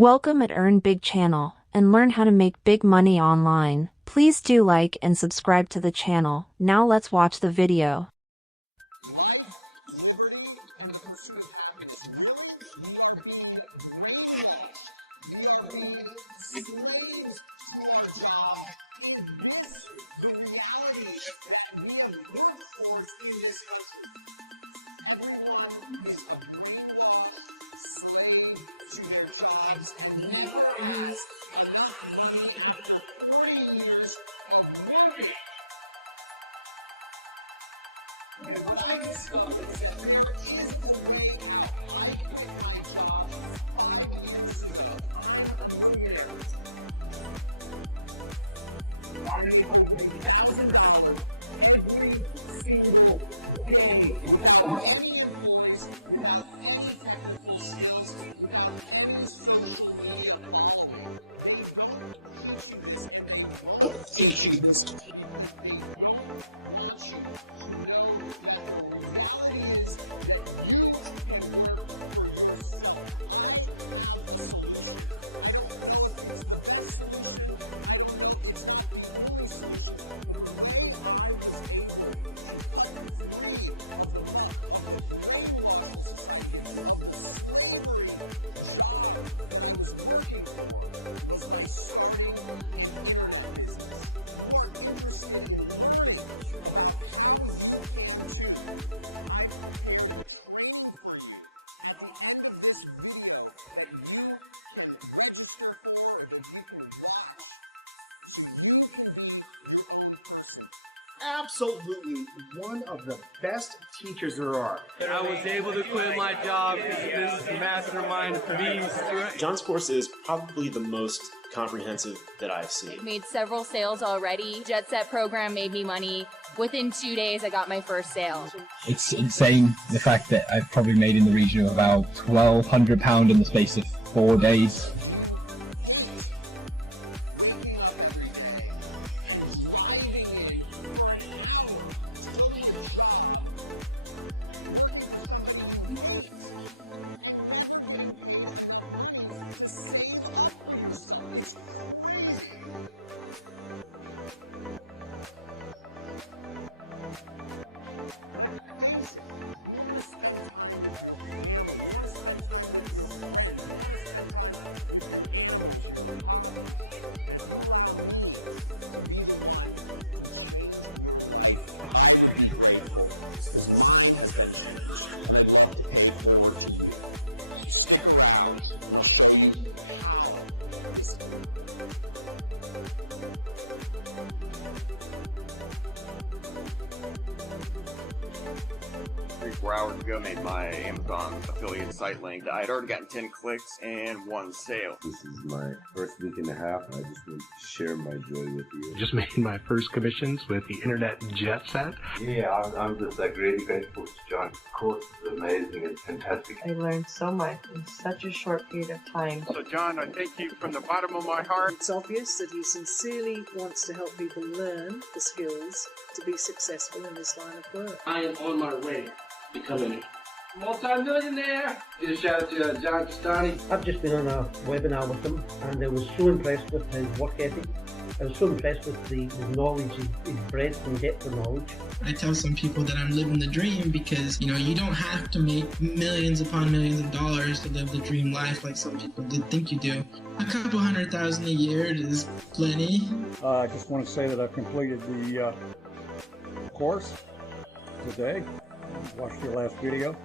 Welcome at Earn Big channel and learn how to make big money online. Please do like and subscribe to the channel. Now let's watch the video. Absolutely one of the best teachers there are. I was able to quit my job because this mastermind for these. John's course is probably the most comprehensive that I've seen. I've made several sales already. Jet Set program made me money. Within 2 days, I got my first sale. It's insane the fact that I've probably made in the region of about £1,200 in the space of 4 days. Four hours ago, made my Amazon affiliate site link. I had already gotten 10 clicks and 1 sale. This is my first week and a half, and I just want to share my joy with you. Just made my first commissions with the internet Jet Set. Yeah, I'm just really grateful to John. The course is amazing and fantastic. I learned so much in such a short period of time. So John, I thank you from the bottom of my heart. It's obvious that he sincerely wants to help people learn the skills to be successful in this line of work. I am on my way to becoming a multi-millionaire. Give a shout out to John Castani. I've just been on a webinar with him and I was so impressed with his work ethic. I was so impressed with the knowledge, his breadth and depth of knowledge. I tell some people that I'm living the dream because, you don't have to make millions upon millions of dollars to live the dream life like some people did think you do. A couple $100,000 a year is plenty. I just want to say that I've completed the course today. Watched your last video,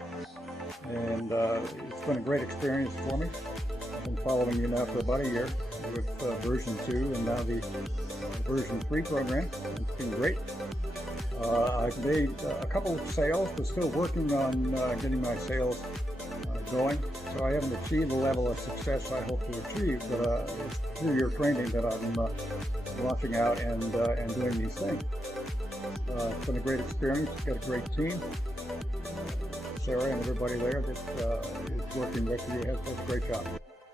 and it's been a great experience for me. I've been following you now for about a year with version 2 and now the version 3 program. It's been great. I've made a couple of sales, but still working on getting my sales going. So I haven't achieved the level of success I hope to achieve, but it's through your training that I'm launching out and doing these things. It's been a great experience. Got a great team. Sarah and everybody there that is working with you has done a great job.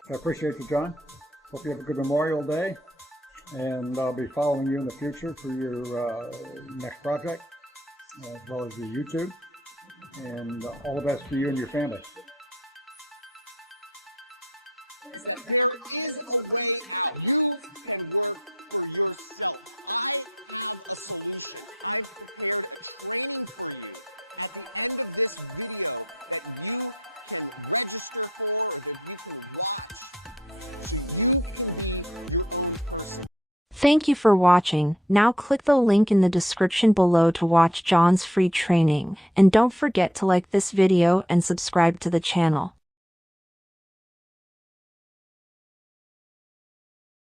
So I appreciate you, John. Hope you have a good Memorial Day, and I'll be following you in the future for your next project, as well as your YouTube. And all the best to you and your family. Thank you for watching. Now click the link in the description below to watch John's free training. And don't forget to like this video and subscribe to the channel.